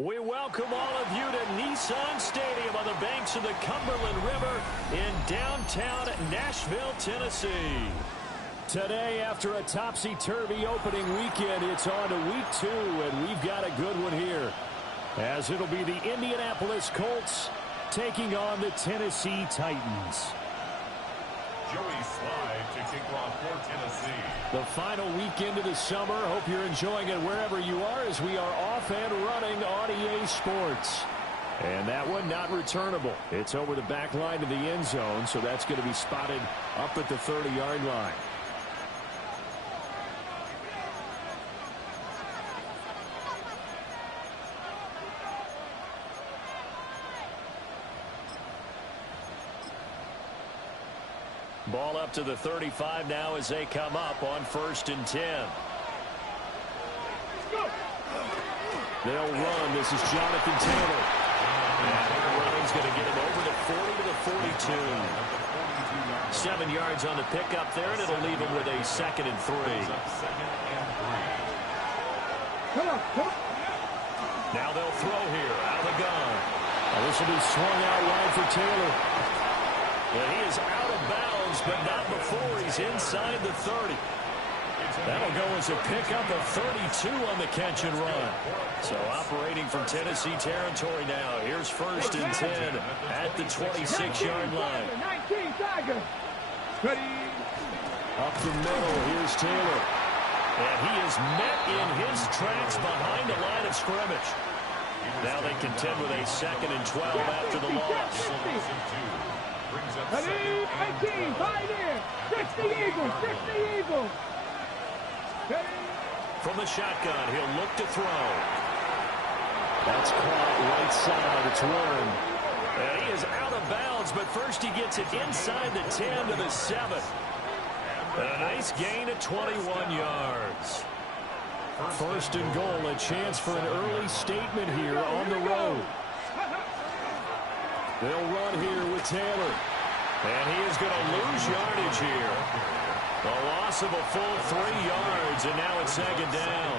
We welcome all of you to Nissan Stadium on the banks of the Cumberland River in downtown Nashville, Tennessee. Today, after a topsy-turvy opening weekend, it's on to week 2, and we've got a good one here, as it'll be the Indianapolis Colts taking on the Tennessee Titans. Joey Slye to kick off for Tennessee. The final weekend of the summer. Hope you're enjoying it wherever you are as we are off and running on EA Sports. And that one not returnable. It's over the back line of the end zone, so that's going to be spotted up at the 30-yard line. Ball up to the 35 now as they come up on 1st and 10. They'll run. This is Jonathan Taylor. And running's going to get him over the 40 to the 42. 7 yards on the pickup there, and it'll leave him with a 2nd and 3. Now they'll throw here out of the gun. Now this will be swung out wide for Taylor. And he is out of bounds, but not before he's inside the 30. That'll go as a pickup of 32 on the catch and run. So operating from Tennessee territory now. Here's 1st and 10 at the 26-yard line. Up the middle, here's Taylor. And he is met in his tracks behind the line of scrimmage. Now they contend with a 2nd and 12 after the loss. Ready, 18, by there. 60 Eagles, 60 Eagles. From the shotgun, he'll look to throw. That's caught right side. It's Warren. And he is out of bounds, but first he gets it inside the 10 to the 7. And a nice gain of 21 yards. 1st and goal, a chance for an early statement here on the road. They'll run here with Taylor. And he is going to lose yardage here. A loss of a full 3 yards, and now it's 2nd down.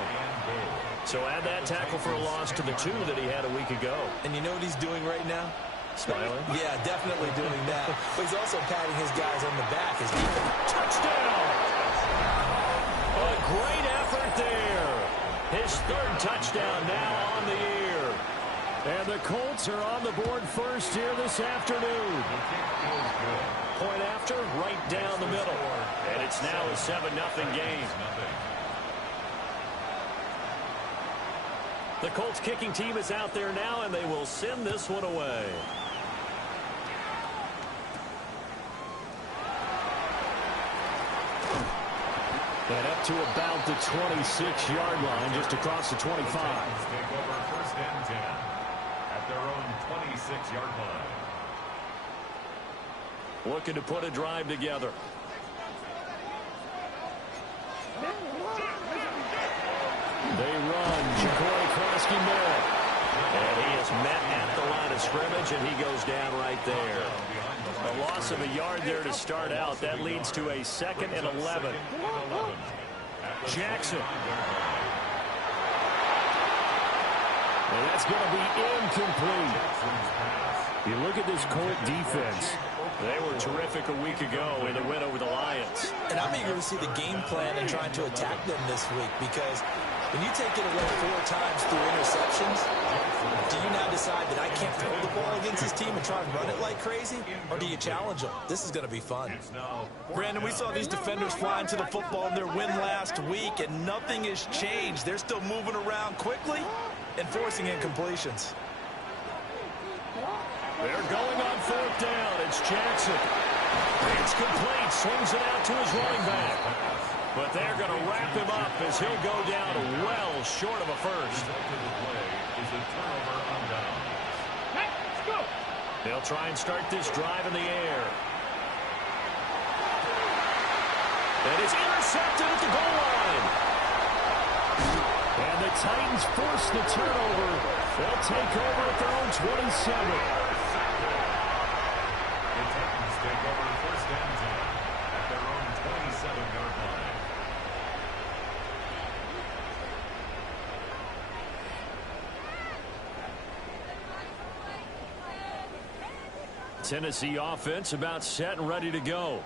So add that tackle for a loss to the 2 that he had a week ago. And you know what he's doing right now? Smiling? Yeah, definitely doing that. But he's also patting his guys on the back. His defense. Touchdown! A great effort there. His 3rd touchdown now on the year. And the Colts are on the board first here this afternoon. Point after, right down the middle. And it's now a 7-0 game. The Colts kicking team is out there now, and they will send this one away. And up to about the 26-yard line, just across the 25. Take over 1st and 10 at their own 26-yard line. Looking to put a drive together. They run. Ja'Cory Krosky-Merritt. And he is met at the line of scrimmage, and he goes down right there. A loss of a yard there to start out. That leads to a 2nd and 11. Jackson. And that's going to be incomplete. You look at this Colt defense. They were terrific a week ago in the win over the Lions. And I'm eager to see the game plan and trying to attack them this week, because when you take it away 4 times through interceptions, do you now decide that I can't throw the ball against this team and try and run it like crazy? Or do you challenge them? This is going to be fun. Brandon, we saw these defenders flying to the football in their win last week, and nothing has changed. They're still moving around quickly and forcing incompletions. They're going on 4th down. It's Jackson. It's complete. Swings it out to his running back. But they're going to wrap him up as he'll go down well short of a first. They'll try and start this drive in the air. And it's intercepted at the goal line. And the Titans force the turnover. They'll take over at their own 27. The Titans take over 1st and 10 at their own 27-yard line. Tennessee offense about set and ready to go.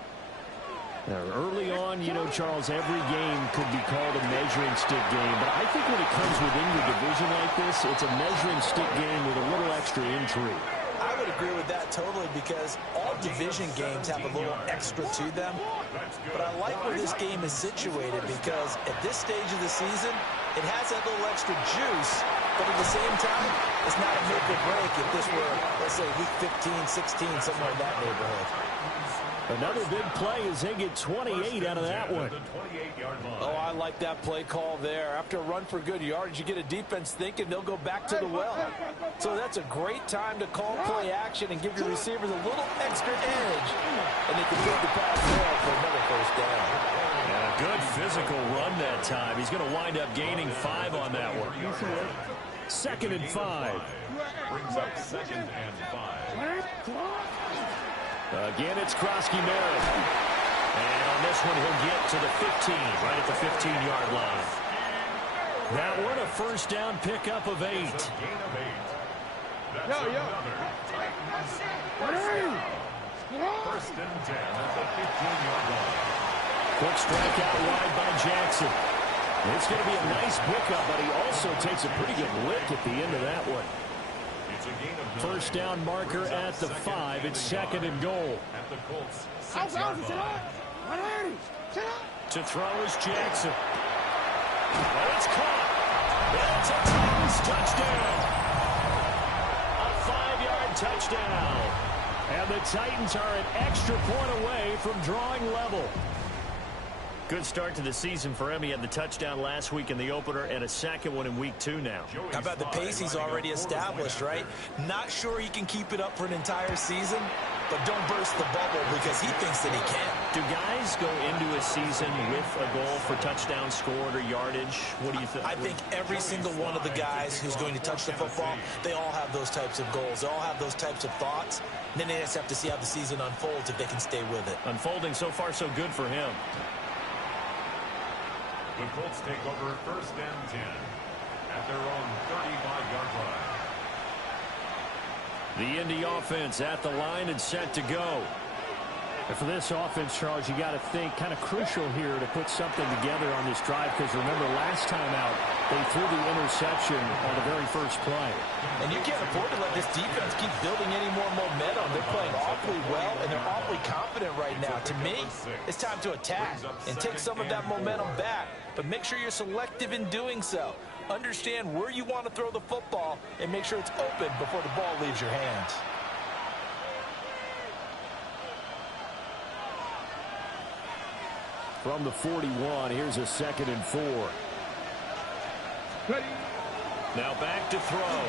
Now, early on, you know, Charles, every game could be called a measuring stick game. But I think when it comes within your division like this, it's a measuring stick game with a little extra intrigue. I would agree with that totally because all division games have a little extra to them. But I like where this game is situated because at this stage of the season, it has that little extra juice. But at the same time, it's not a make or break if this were, let's say, week 15, 16, somewhere in that neighborhood. Another big play as they get 28 out of that one. Oh, I like that play call there. After a run for good yardage, you get a defense thinking they'll go back to the well. So that's a great time to call play action and give your receivers a little extra edge. And they can get the pass there for another first down. And a good physical run that time. He's going to wind up gaining 5 on that one. 2nd and 5. Brings up 2nd and 5. Again, it's Krosky-Merritt. And on this one, he'll get to the 15, right at the 15-yard line. That one, a first down pickup of 8. Gain of 8. That's another. First and 10 at the 15-yard line. Quick strike out wide by Jackson. It's going to be a nice pickup, but he also takes a pretty good lick at the end of that one. It's a gain of 9. First down marker at the 5. It's 2nd and goal. At the Colts 6-yard line. To throw is Jackson. Oh, it's caught. That's a Titans touchdown. A 5-yard touchdown. And the Titans are an extra point away from drawing level. Good start to the season for him. He had the touchdown last week in the opener and a second one in week 2 now. How about the pace he's already established, right? Not sure he can keep it up for an entire season, but don't burst the bubble because he thinks that he can. Do guys go into a season with a goal for touchdown scored or yardage? What do you think? I think every single one of the guys who's going to touch the football, they all have those types of goals. They all have those types of thoughts. And then they just have to see how the season unfolds if they can stay with it. Unfolding so far so good for him. The Colts take over 1st and 10 at their own 35-yard line. The Indy offense at the line and set to go. And for this offense, Charles, you got to think kind of crucial here to put something together on this drive because remember last time out they threw the interception on the very first play. And you can't afford to let this defense keep building any more momentum. They're playing awfully well and they're awfully confident right now. To me, it's time to attack and take some of that momentum back. But make sure you're selective in doing so. Understand where you want to throw the football and make sure it's open before the ball leaves your hands. From the 41, here's a 2nd and 4. Now back to throw.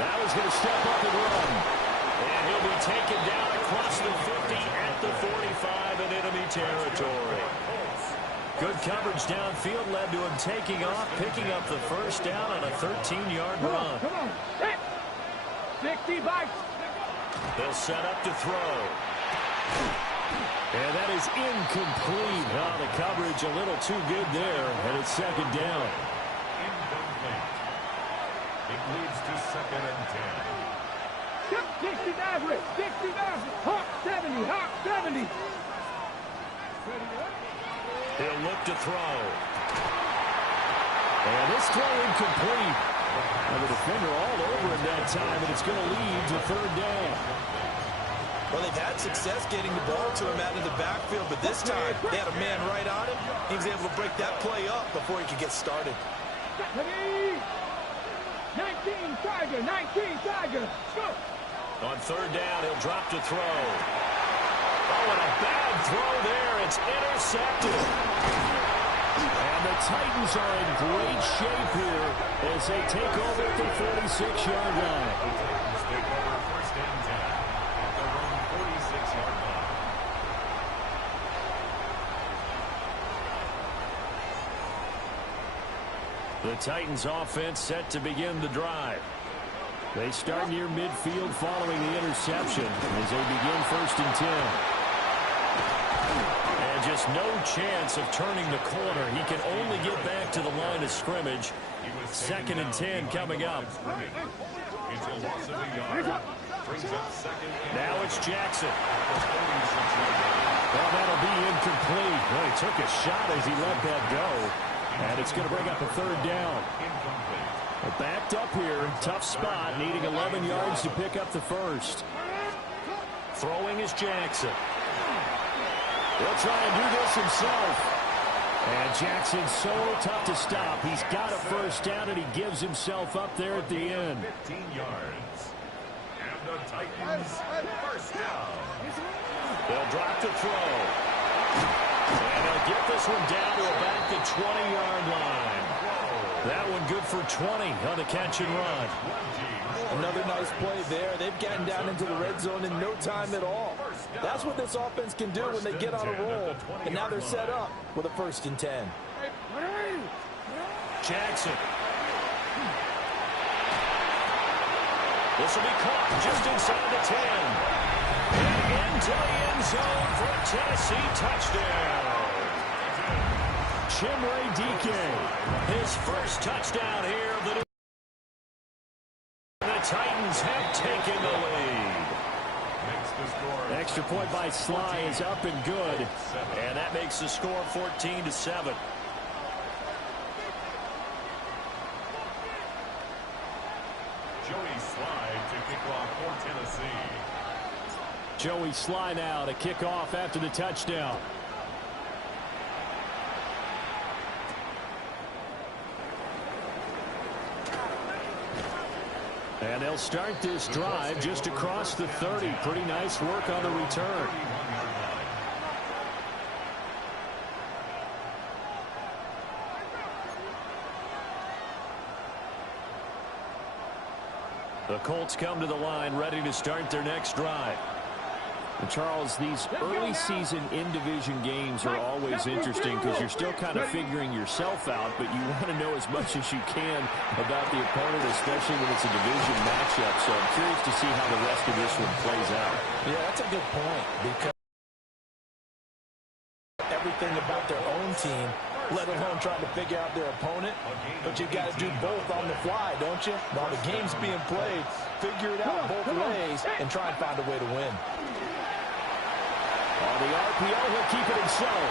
Now he's going to step up and run. And he'll be taken down across the 50 at the 45 in enemy territory. Good coverage downfield led to him taking off, picking up the first down on a 13-yard run. Come on. 60 bites. They'll set up to throw. And that is incomplete. Oh, the coverage a little too good there, and it's 2nd down. Incomplete. It leads to 2nd and 10. 60 average. 60 average. Hawk 70. Hawk 70. He'll look to throw. And this throw incomplete. And the defender all over him that time, and it's going to lead to 3rd down. Well, they've had success getting the ball to him out of the backfield, but this time they had a man right on him. He was able to break that play up before he could get started. 19 Tiger. 19 Tiger. Go. On 3rd down, he'll drop to throw. Oh, and a bad throw there. It's intercepted. And the Titans are in great shape here as they take over at the 46-yard line. Titans take over 1st and 10 at their own 46-yard line. The Titans offense set to begin the drive. They start near midfield following the interception as they begin 1st and 10. And just no chance of turning the corner. He can only get back to the line of scrimmage. 2nd and 10 coming up. It's a loss of a yard. Brings up second. Now it's Jackson. Well, that'll be incomplete. Well, he took a shot as he let that go. And it's going to bring up a third down. Well, backed up here. Tough spot. Needing 11 yards to pick up the first. Throwing is Jackson. He'll try and do this himself. And Jackson's so tough to stop. He's got a first down, and he gives himself up there at the end. 15 yards. And the Titans first down. They'll drop the throw. And they'll get this one down to about the 20-yard line. That one good for 20 on the catch and run. Another nice play there. They've gotten down into the red zone in no time at all. That's what this offense can do when they get on a roll. And now they're set up with a 1st and 10. Jackson. This will be caught just inside the 10. And into the end zone for a Tennessee touchdown. Chimere Dike, his first touchdown here of the new. The Titans have taken the lead. Extra point by Sly is up and good. And that makes the score 14-7. Joey Sly to kick off for Tennessee. Joey Sly now to kick off after the touchdown. And they'll start this drive just across the 30. Pretty nice work on the return. The Colts come to the line ready to start their next drive. And Charles, these early season in-division games are always interesting because you're still kind of figuring yourself out, but you want to know as much as you can about the opponent, especially when it's a division matchup. So I'm curious to see how the rest of this one plays out. Yeah, that's a good point because everything about their own team, let alone trying to figure out their opponent. But you've got to do both on the fly, don't you? While the game's being played, figure it out both ways and try and find a way to win. On the RPO, he'll keep it himself.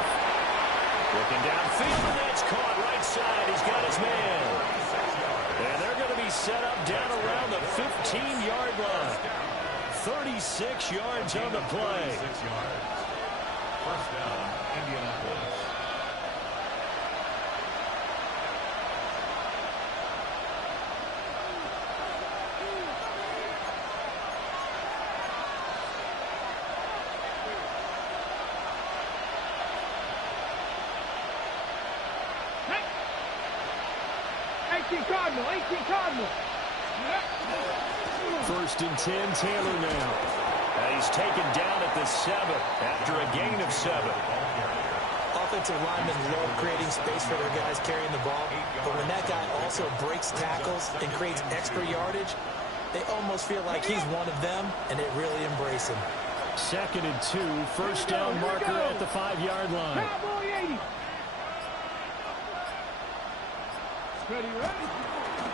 Looking downfield, and that's caught right side. He's got his man. And they're going to be set up down around the 15-yard line. 36 yards on the play. 36 yards. First down, Indianapolis. Cardinal, 18 Cardinal. First and 10, Taylor now. And he's taken down at the 7 after a gain of 7. Offensive linemen love creating space for their guys carrying the ball, but when that guy also breaks tackles and creates extra yardage, they almost feel like he's one of them, and they really embrace him. 2nd and 2, first down marker at the 5-yard line. Cowboy 80. Ready, ready.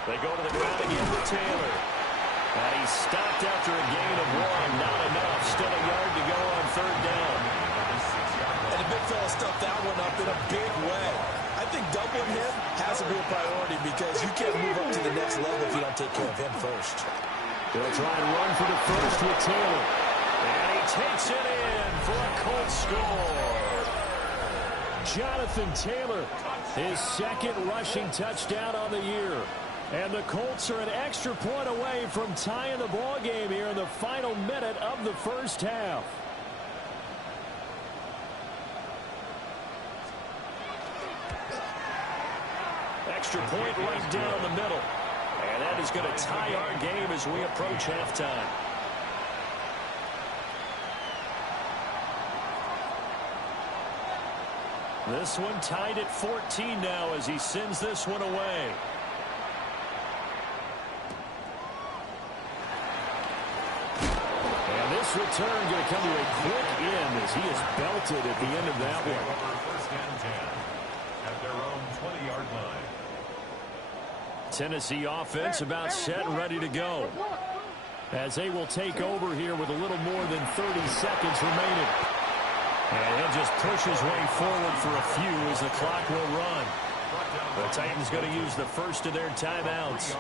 They go to the ground again with Taylor. And he's stopped after a gain of 1. Not enough. Still a yard to go on 3rd down. And the big fella stuffed that one up in a big way. I think doubling him has to be a priority because you can't move up to the next level if you don't take care of him first. They'll try and run for the first with Taylor. And he takes it in for a Colts score. Jonathan Taylor, his 2nd rushing touchdown on the year. And the Colts are an extra point away from tying the ball game here in the final minute of the first half. Extra point right down the middle. And that is going to tie our game as we approach halftime. This one tied at 14 now as he sends this one away. And this return going to come to a quick end as he is belted at the end of that one. First and 10 at their own 20-yard line. Tennessee offense about set and ready to go. as they will take over here with a little more than 30 seconds remaining. And he'll just push his way forward for a few as the clock will run. The Titans going to use the first of their timeouts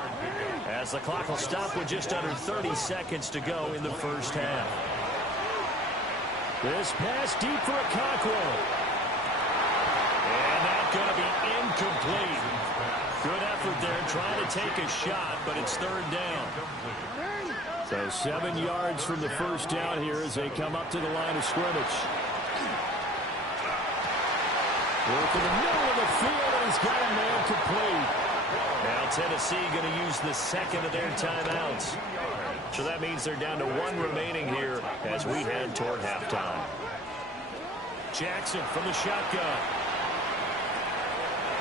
as the clock will stop with just under 30 seconds to go in the first half. This pass deep for a Cockrell. And that's going to be incomplete. Good effort there trying to take a shot, but it's third down. So 7 yards from the first down here as they come up to the line of scrimmage. Work in the middle of the field, and he's got a man complete. Now Tennessee going to use the second of their timeouts. So that means they're down to 1 remaining here as we head toward halftime. Jackson from the shotgun.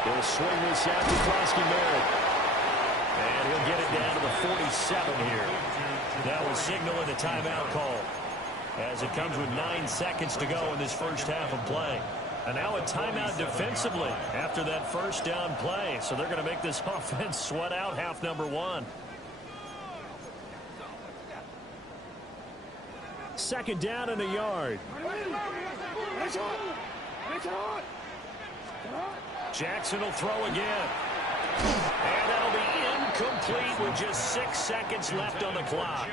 He'll swing this out to Krosky Merritt. And he'll get it down to the 47 here. That was signaling a timeout call as it comes with 9 seconds to go in this first half of play. And now a timeout defensively after that first down play. So they're going to make this offense sweat out half number 1. Second down and a yard. Jackson will throw again. And that'll be incomplete with just 6 seconds left on the clock.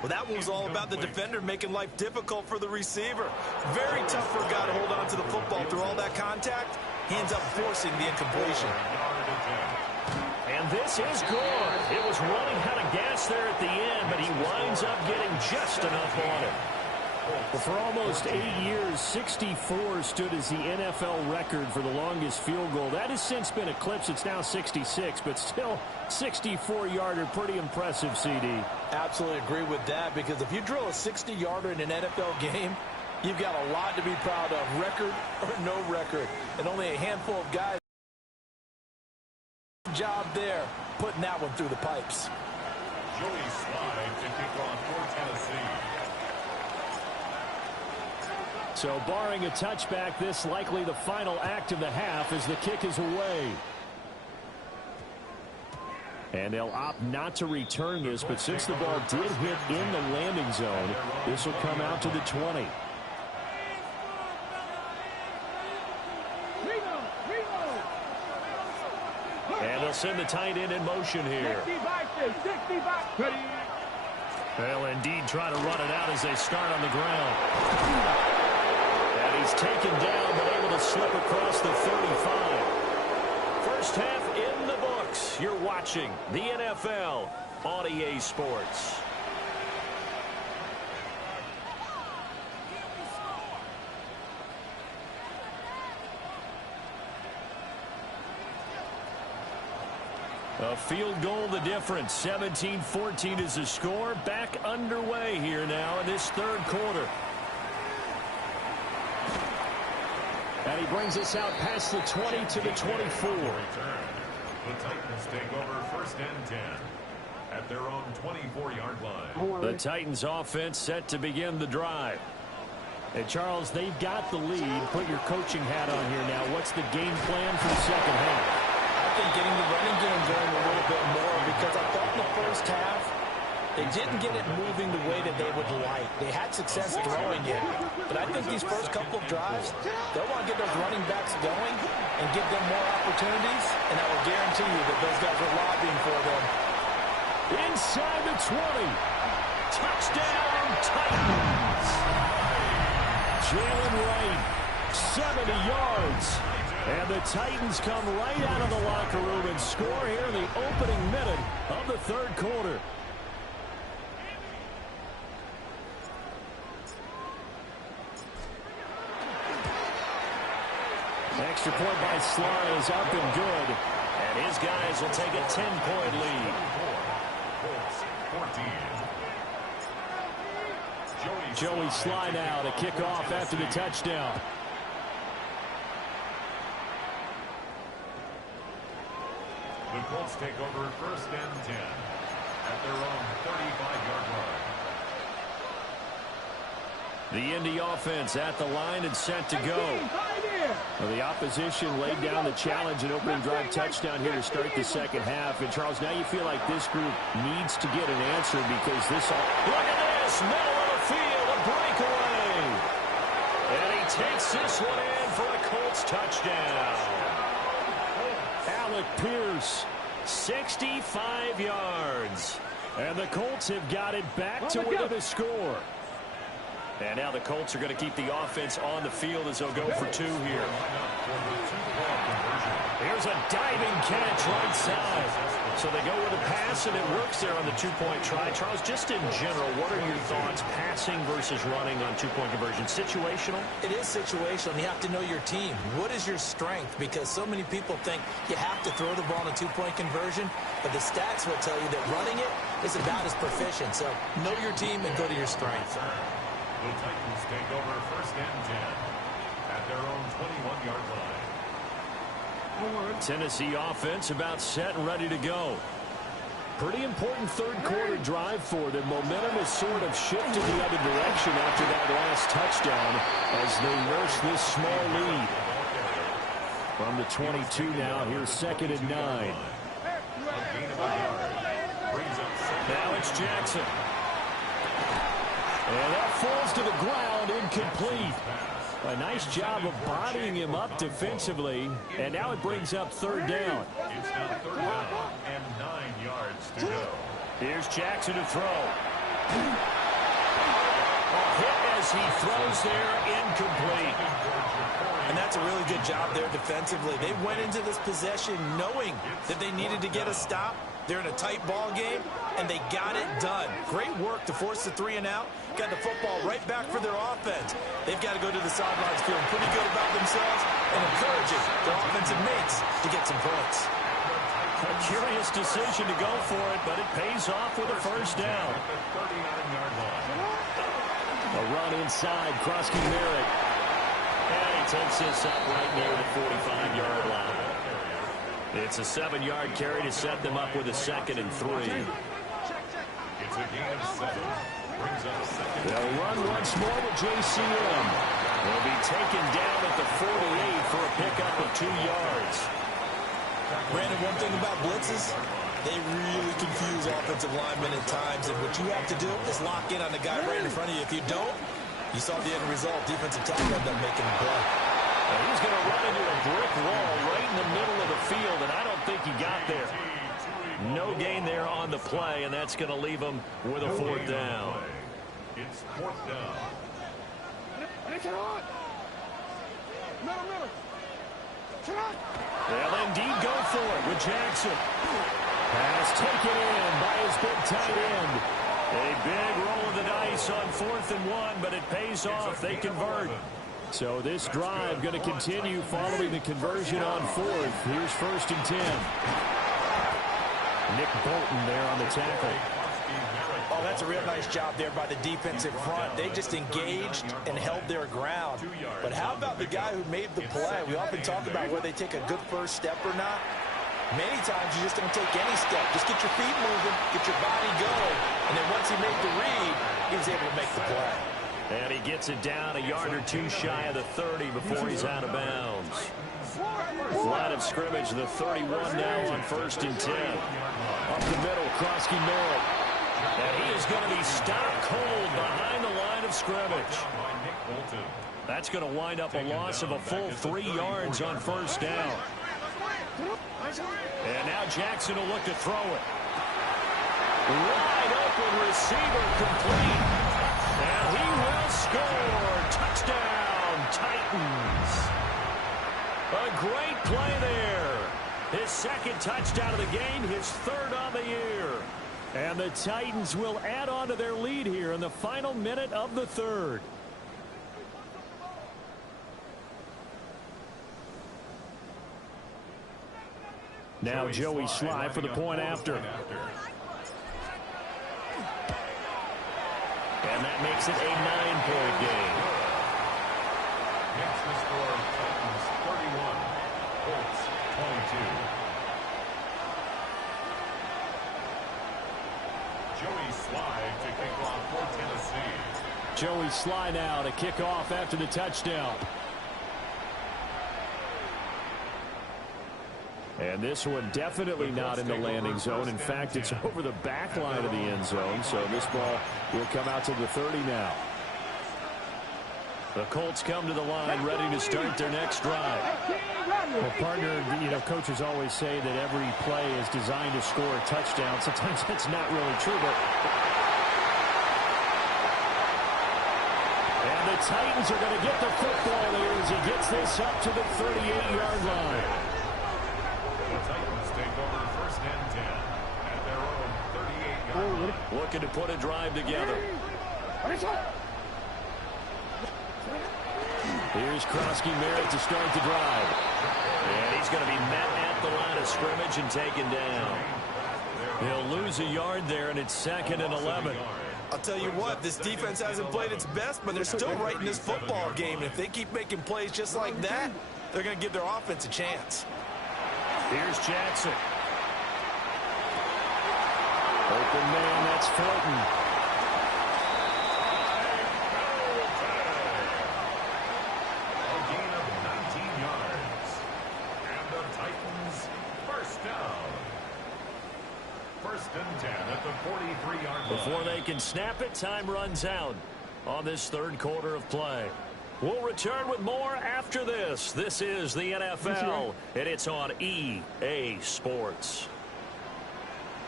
Well, that one was all about the defender making life difficult for the receiver. Very tough for a guy to hold on to the football through all that contact. He ends up forcing the incompletion. And this is good. It was running out of gas there at the end, but he winds up getting just enough on it. Well, for almost 8 years, 64 stood as the NFL record for the longest field goal. That has since been eclipsed. It's now 66, but still 64-yarder. Pretty impressive, CD. Absolutely agree with that, because if you drill a 60-yarder in an NFL game, you've got a lot to be proud of, record or no record. And only a handful of guys. Job there, putting that one through the pipes. Joey Slye to kick off for Tennessee. So barring a touchback, this likely the final act of the half as the kick is away. And they'll opt not to return this, but since the ball did hit in the landing zone, this will come out to the 20. And they'll send the tight end in motion here. They'll indeed try to run it out as they start on the ground. And he's taken down, but able to slip across the 35. First half in the books. You're watching the NFL on EA Sports. A field goal the difference. 17-14 is the score. Back underway here now in this third quarter. And he brings us out past the 20 to the 24. The Titans take over first and 10 at their own 24-yard line. The Titans offense set to begin the drive. Hey, Charles, they've got the lead. Put your coaching hat on here now. What's the game plan for the second half? I think getting the running game going a little bit more, because I thought in the first half they didn't get it moving the way that they would like. They had success throwing it, but I think these first couple of drives, they'll want to get those running backs going and give them more opportunities, and I will guarantee you that those guys are lobbying for them. Inside the 20. Touchdown, Titans. Jalen Wright, 70 yards. And the Titans come right out of the locker room and score here in the opening minute of the third quarter. Extra point by Slye is up and good. And his guys will take a 10-point lead. Joey Slye now to kick off after the touchdown. The Colts take over first and 10 at their own 35-yard line. The Indy offense at the line and set to go. Well, the opposition laid down the challenge and opening drive touchdown here to start the second half. And, Charles, now you feel like this group needs to get an answer because this all... Look at this! Middle of the field, a breakaway! And he takes this one in for a Colts touchdown. Alec Pierce, 65 yards. And the Colts have got it back to within a score. And now the Colts are going to keep the offense on the field as they'll go for two here. Here's a diving catch right side. So they go with a pass, and it works there on the two-point try. Charles, just in general, what are your thoughts passing versus running on two-point conversion? Situational? It is situational, and you have to know your team. What is your strength? Because so many people think you have to throw the ball in a two-point conversion, but the stats will tell you that running it is about as proficient. So know your team and go to your strength. The Titans take over first and 10 at their own 21-yard line. Tennessee offense about set and ready to go. Pretty important third quarter drive for them. Momentum has sort of shifted the other direction after that last touchdown as they nurse this small lead. From the 22 now, here's 2nd and 9. Now it's Jackson. And that falls to the ground, incomplete. A nice job of bodying him up defensively. And now it brings up 3rd down. It's now 3rd down and 9 yards to go. Here's Jackson to throw. A hit as he throws there, incomplete. And that's a really good job there defensively. They went into this possession knowing that they needed to get a stop. They're in a tight ball game, and they got it done. Great work to force the 3 and out. Got the football right back for their offense. They've got to go to the sidelines feeling pretty good about themselves and encouraging their offensive mates to get some points. A curious decision to go for it, but it pays off with a first down. A run inside, Krosky Merritt. And he takes this up right near the 45-yard line. It's a 7-yard carry to set them up with a 2nd and 3. It's a gain of 7. Brings up 2nd. They'll run once more with JCM. They'll be taken down at the 48 for a pickup of 2 yards. Brandon, one thing about blitzes, they really confuse offensive linemen at times, and what you have to do is lock in on the guy right in front of you. If you don't, you saw the end result. Defensive tackle ended up making the play. And he's going to run into a brick wall right in the middle of the field, and I don't think he got there. No gain there on the play, and that's going to leave him with a 4th down. It's 4th down. They'll indeed go for it with Jackson. Pass taken in by his big tight end. A big roll of the dice on 4th and 1, but it pays off. They convert. So this drive going to continue following the conversion on 4th. Here's 1st and 10. Nick Bolton there on the tackle. Oh, that's a real nice job there by the defensive front. They just engaged and held their ground. But how about the guy who made the play? We often talk about whether they take a good first step or not. Many times you just don't take any step. Just get your feet moving, get your body going. And then once he made the read, he was able to make the play. And he gets it down a yard or 2 shy of the 30 before he's out of bounds. Line of scrimmage, the 31 now on 1st and 10. Up the middle, Krosky Merritt. And he is going to be stopped cold behind the line of scrimmage. That's going to wind up a loss of a full 3 yards on 1st down. And now Jackson will look to throw it. Wide open receiver complete. And he will score. Touchdown, Titans. A great play there. His 2nd touchdown of the game, his 3rd on the year. And the Titans will add on to their lead here in the final minute of the 3rd. Now Joey Slye for the point after. And that makes it a 9-point game. Next the score, Titans 31, Colts 22. Joey Slye to kick off for Tennessee. Joey Sly now to kick off after the touchdown. And this one definitely not in the landing zone. In fact, it's over the back line of the end zone. So this ball will come out to the 30 now. The Colts come to the line ready to start their next drive. Well, partner, coaches always say that every play is designed to score a touchdown. Sometimes that's not really true, but... And the Titans are going to get the football here as he gets this up to the 38-yard line. The Titans take over first and 10 at their own 38-yard line. Looking to put a drive together. Here's Krosky-Merritt to start the drive. And he's going to be met at the line of scrimmage and taken down. He'll lose a yard there, and it's 2nd and 11. I'll tell you what, this defense hasn't played its best, but they're still right in this football game. And if they keep making plays just like that, they're going to give their offense a chance. Here's Jackson. Open man, that's Fulton. A gain of 19 yards. And the Titans first down. First and 10 at the 43-yard line. Before they can snap it, time runs out on this third quarter of play. We'll return with more after this. This is the NFL, and it's on EA Sports.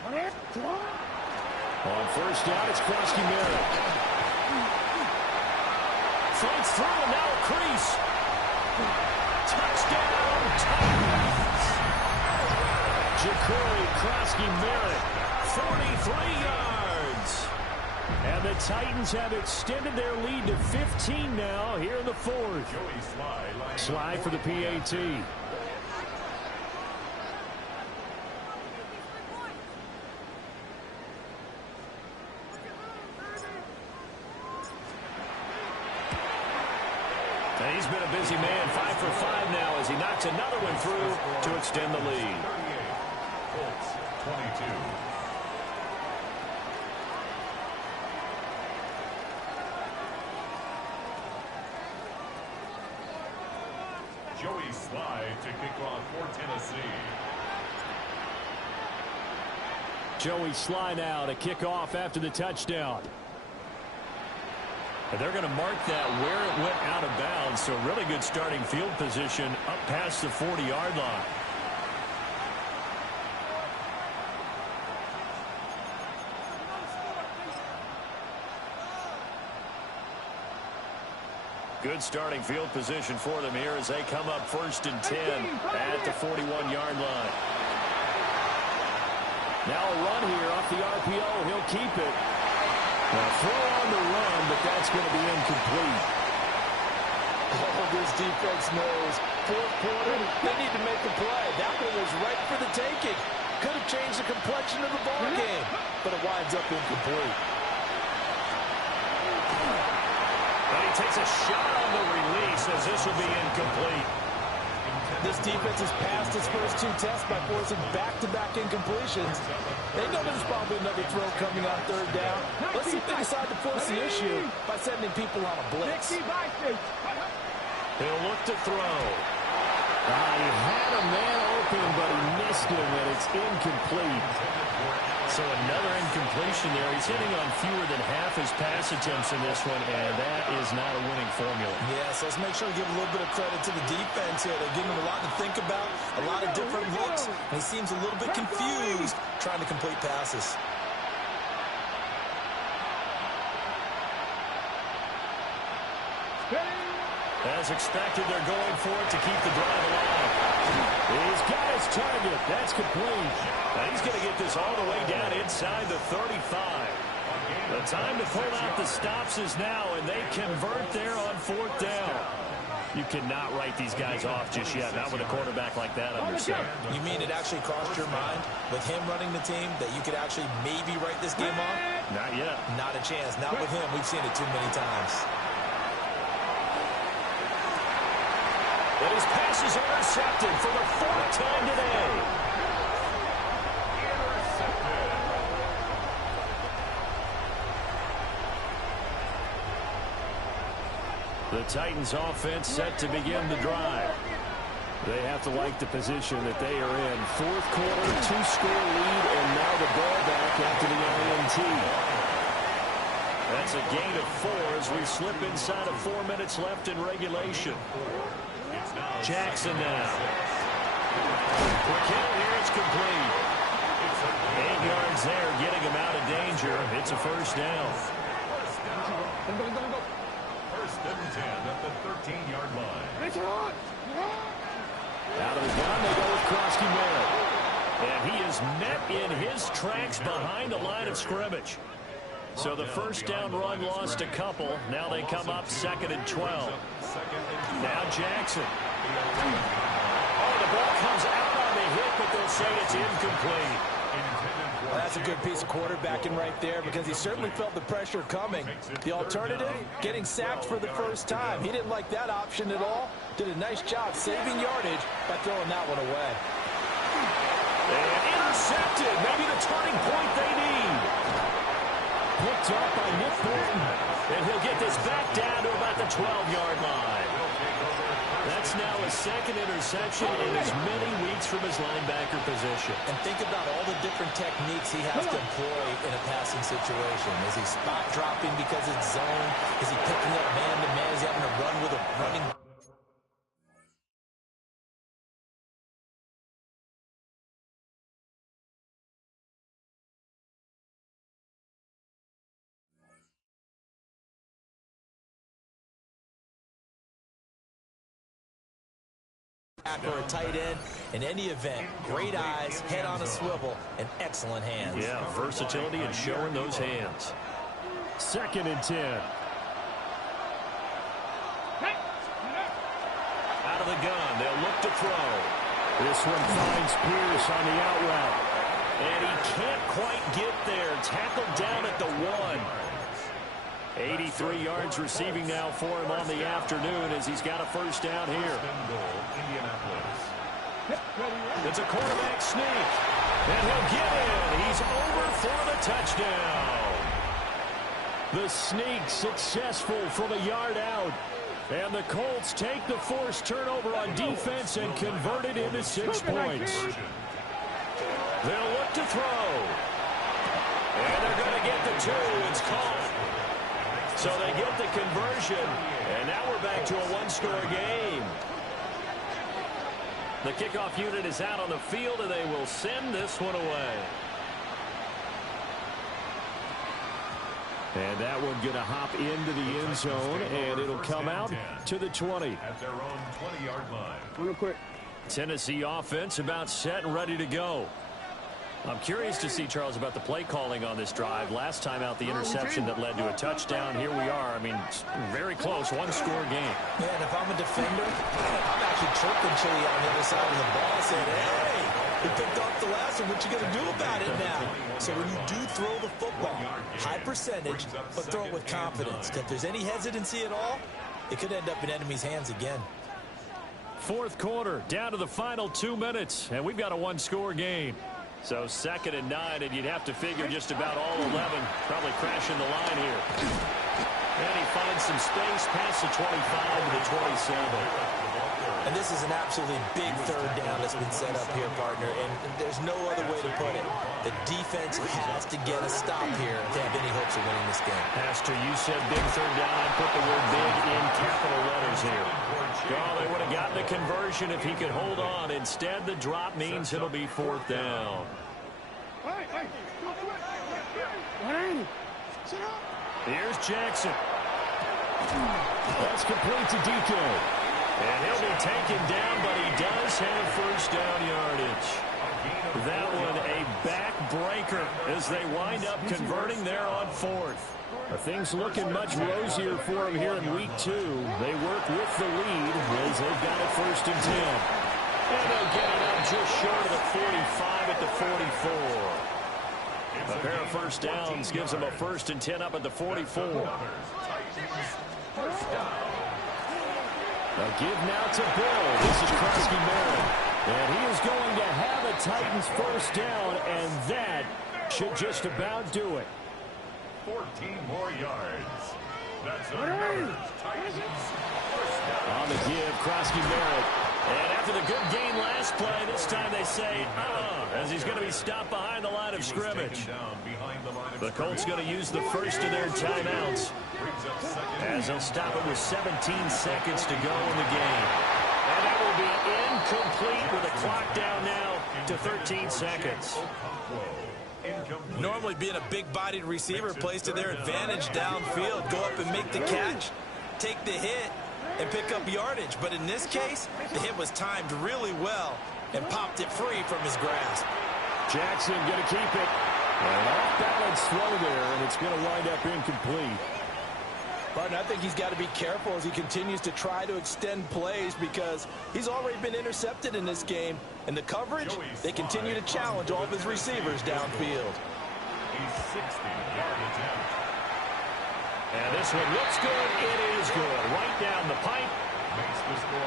On first down, it's Krosky-Merritt. Fights through, and now a crease. Touchdown, Titans. Jacory Krosky-Merritt, 43 yards. And the Titans have extended their lead to 15 now here in the fourth. Sly for the PAT. And he's been a busy man, 5 for 5 now as he knocks another one through to extend the lead. 38, Colts 22. Joey Sly to kick off for Tennessee. Joey Sly now to kick off after the touchdown. And they're going to mark that where it went out of bounds, so really good starting field position up past the 40-yard line. Good starting field position for them here as they come up first and 10 at the 41-yard line. Now a run here off the RPO. He'll keep it. Now throw on the run, but that's going to be incomplete. Oh, this defense knows. Fourth quarter, they need to make a play. That one was right for the taking. Could have changed the complexion of the ball game, but it winds up incomplete. And he takes a shot on the release as this will be incomplete. This defense has passed its first two tests by forcing back-to-back incompletions. They know there's probably another throw coming on third down. Let's see if they decide to force the issue by sending people on a blitz. He'll look to throw. He had a man open, but he missed him, and it's incomplete. So another incompletion there. He's hitting on fewer than half his pass attempts in this one, and that is not a winning formula. Yes, let's make sure we give a little bit of credit to the defense here. They're giving him a lot to think about, a lot of different looks, and he seems a little bit confused trying to complete passes. As expected, they're going for it to keep the drive alive. He's got his target. That's complete. Now he's going to get this all the way down inside the 35. The time to pull out the stops is now, and they convert there on fourth down. You cannot write these guys off just yet, not with a quarterback like that under center. You mean it actually crossed your mind with him running the team that you could actually maybe write this game off? Not yet. Not a chance. Not with him. We've seen it too many times. But his pass is intercepted for the fourth time today. The Titans offense set to begin the drive. They have to like the position that they are in. Fourth quarter, 2-score lead, and now the ball back after the INT. That's a gain of 4 as we slip inside of 4 minutes left in regulation. Jackson now. For Kittle here, it's complete. 8 yards there, getting him out of danger. It's a first down. First and 10 at the 13-yard line. Out of the gun, they go with Krosky Merritt. And he is met in his tracks behind the line of scrimmage. So the first down run lost a couple. Now they come up 2nd and 12. Now Jackson. Oh, the ball comes out on the hit, but they'll say it's incomplete. Well, that's a good piece of quarterbacking right there because he certainly felt the pressure coming. The alternative, getting sacked for the first time. He didn't like that option at all. Did a nice job saving yardage by throwing that one away. And intercepted. Maybe the turning point they need. Picked up by Nick Bolton. And he'll get this back down to about the 12-yard line. That's now his 2nd interception in as many weeks from his linebacker position. And think about all the different techniques he has to employ in a passing situation. Is he spot dropping because it's zone? Is he picking up man-to-man? Is he having to run with a running or a tight end? In any event, great eyes, head on a swivel, and excellent hands. Yeah, versatility and showing those hands. 2nd and 10. Out of the gun, they'll look to throw. This one finds Pierce on the out route. And he can't quite get there. Tackled down at the 1. 83 yards receiving now for him on the afternoon as he's got a first down here. It's a quarterback sneak. And he'll get in. He's over for the touchdown. The sneak successful from a yard out. And the Colts take the forced turnover on defense and convert it into 6 points. They'll look to throw. And they're going to get the 2. It's caught. So they get the conversion, and now we're back to a 1-score game. The kickoff unit is out on the field, and they will send this one away. And that one going to hop into the end zone, and it'll come out to the 20. At their own 20-yard line. Real quick. Tennessee offense about set and ready to go. I'm curious to see, Charles, about the play calling on this drive. Last time out, the interception that led to a touchdown. Here we are. I mean, very close, 1-score game. Yeah, and if I'm a defender, I'm actually chirping Chili on the other side of the ball saying, hey, you picked off the last one. What you going to do about it now? So when you do throw the football, high percentage, but throw it with confidence. If there's any hesitancy at all, it could end up in enemy's hands again. Fourth quarter, down to the final 2 minutes, and we've got a 1-score game. So 2nd and 9, and you'd have to figure just about all 11 probably crashing the line here. And he finds some space past the 25 to the 27. And this is an absolutely big third down that's been set up here, partner, and there's no other way to put it. The defense has to get a stop here to have any hopes of winning this game. Pastor, you said big third down. I put the word big in capital letters here. Oh, they would have gotten the conversion if he could hold on. Instead, the drop means it'll be 4th down. Here's Jackson. That's complete to DK. And he'll be taken down, but he does have first down yardage. That one a backbreaker as they wind up converting there on 4th. Things looking much rosier for him here in week 2. They work with the lead as they've got it 1st and 10. And they'll get it up just short of the 45 at the 44. A pair of first downs gives them a 1st and 10 up at the 44. A give now to Bill. This is Krosky Merritt. And he is going to have a Titans first down, and that should just about do it. 14 more yards. That's another Titans first down. On the give, Krosky Barrett. And after the good gain last play, this time they say, as he's going to be stopped behind the line of scrimmage. The Colts going to use the first of their timeouts, as they'll stop it with 17 seconds to go in the game. And that will be incomplete with the clock down now to 13 seconds. Normally being a big-bodied receiver plays to their advantage downfield. Go up and make the catch, take the hit, and pick up yardage. But in this case, the hit was timed really well and popped it free from his grasp. Jackson going to keep it. An off-balance throw there, and it's going to wind up incomplete. But I think he's got to be careful as he continues to try to extend plays because he's already been intercepted in this game. And the coverage, they continue to challenge all of his receivers downfield. He's 60-yard attempt. And this one looks good. It is good. Right down the pipe.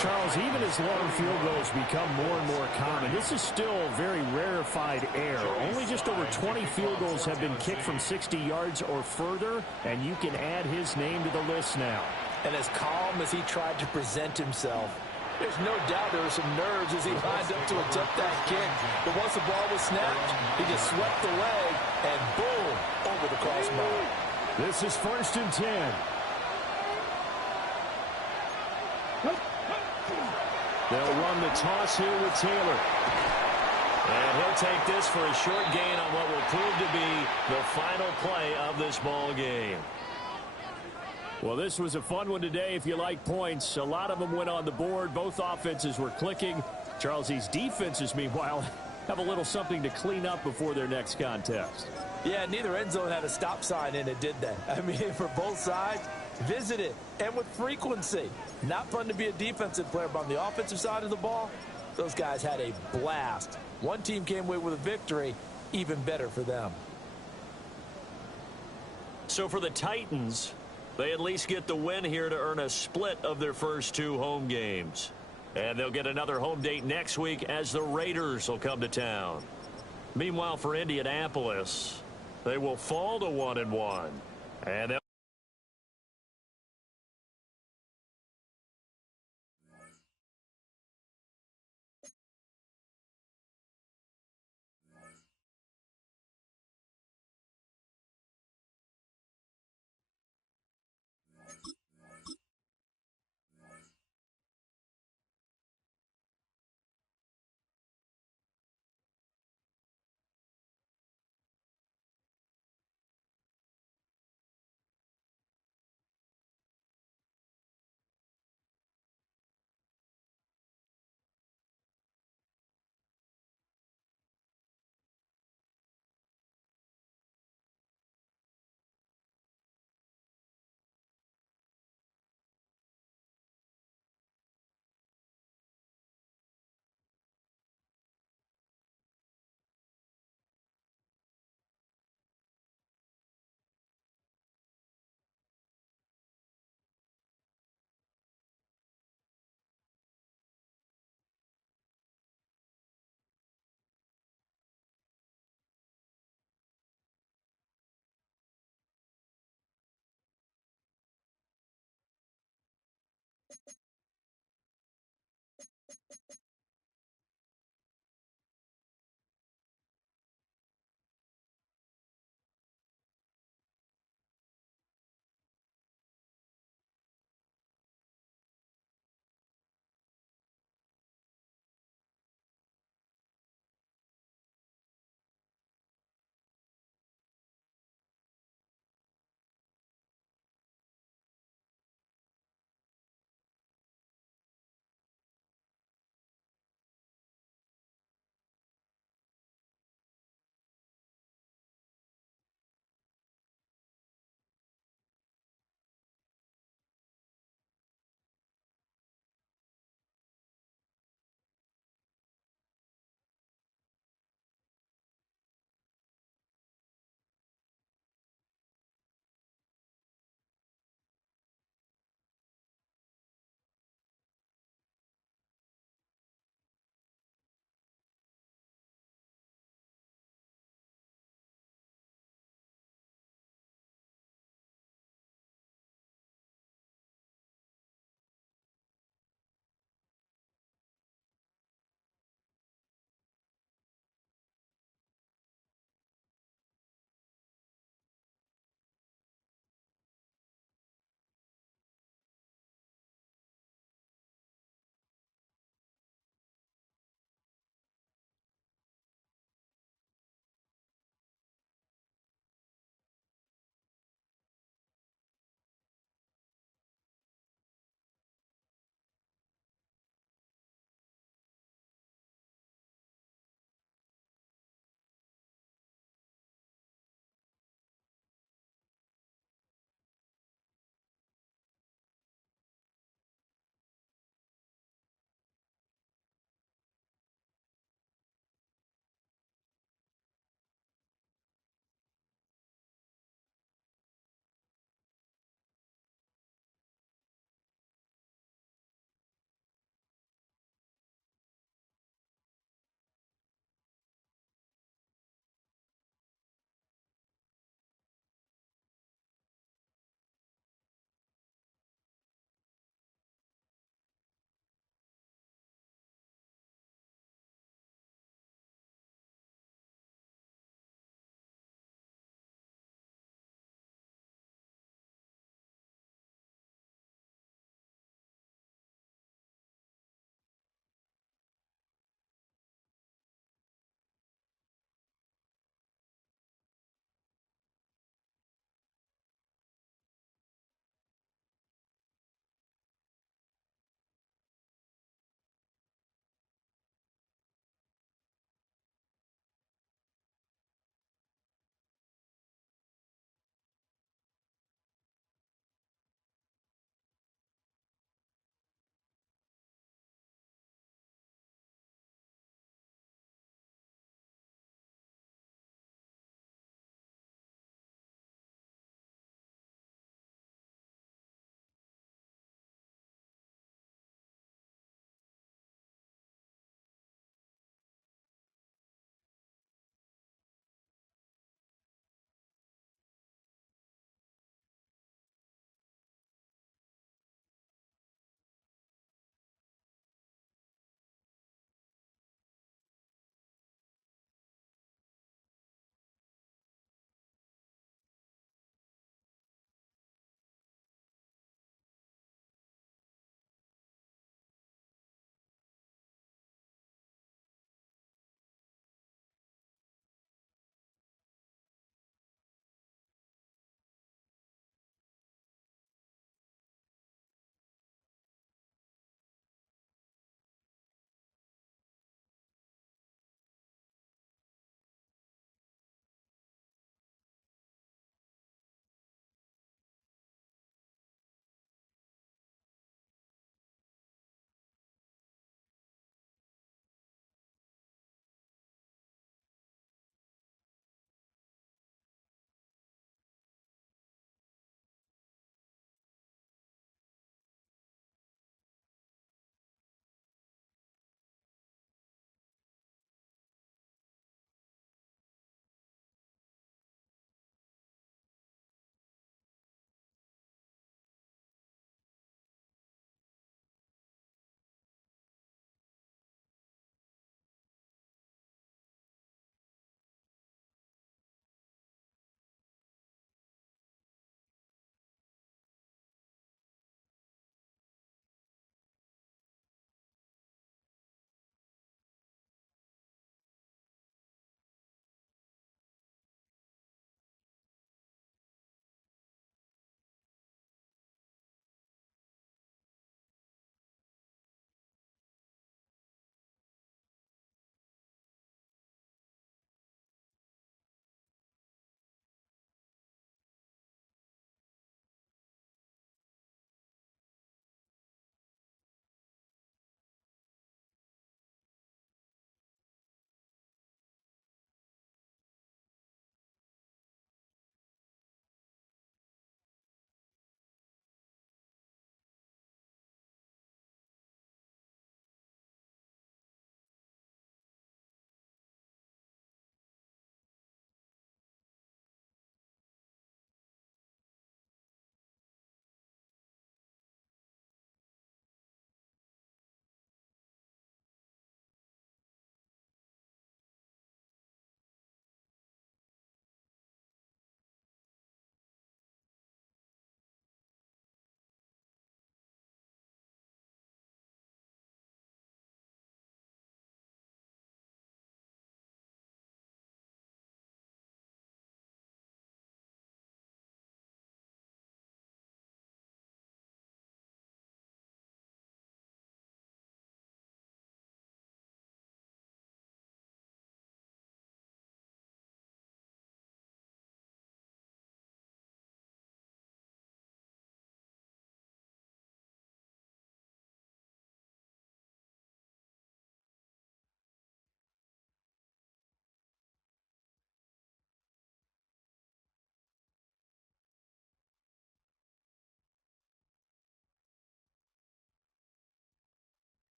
Charles, even as long field goals become more and more common, this is still very rarefied air. Only just over 20 field goals have been kicked from 60 yards or further, and you can add his name to the list now. And as calm as he tried to present himself, there's no doubt there were some nerves as he lined up to attempt that kick. But once the ball was snapped, he just swept the leg, and boom, over the crossbar. This is 1st and 10. They'll run the toss here with Taylor. And he'll take this for a short gain on what will prove to be the final play of this ball game. Well, this was a fun one today if you like points. A lot of them went on the board. Both offenses were clicking. Charles, these defenses, meanwhile, have a little something to clean up before their next contest. Yeah, neither end zone had a stop sign in it, did they? I mean, for both sides, visit it, and with frequency. Not fun to be a defensive player, but on the offensive side of the ball, those guys had a blast. One team came away with a victory, even better for them. So for the Titans, they at least get the win here to earn a split of their first 2 home games. And they'll get another home date next week as the Raiders will come to town. Meanwhile, for Indianapolis, they will fall to 1-1. And they'll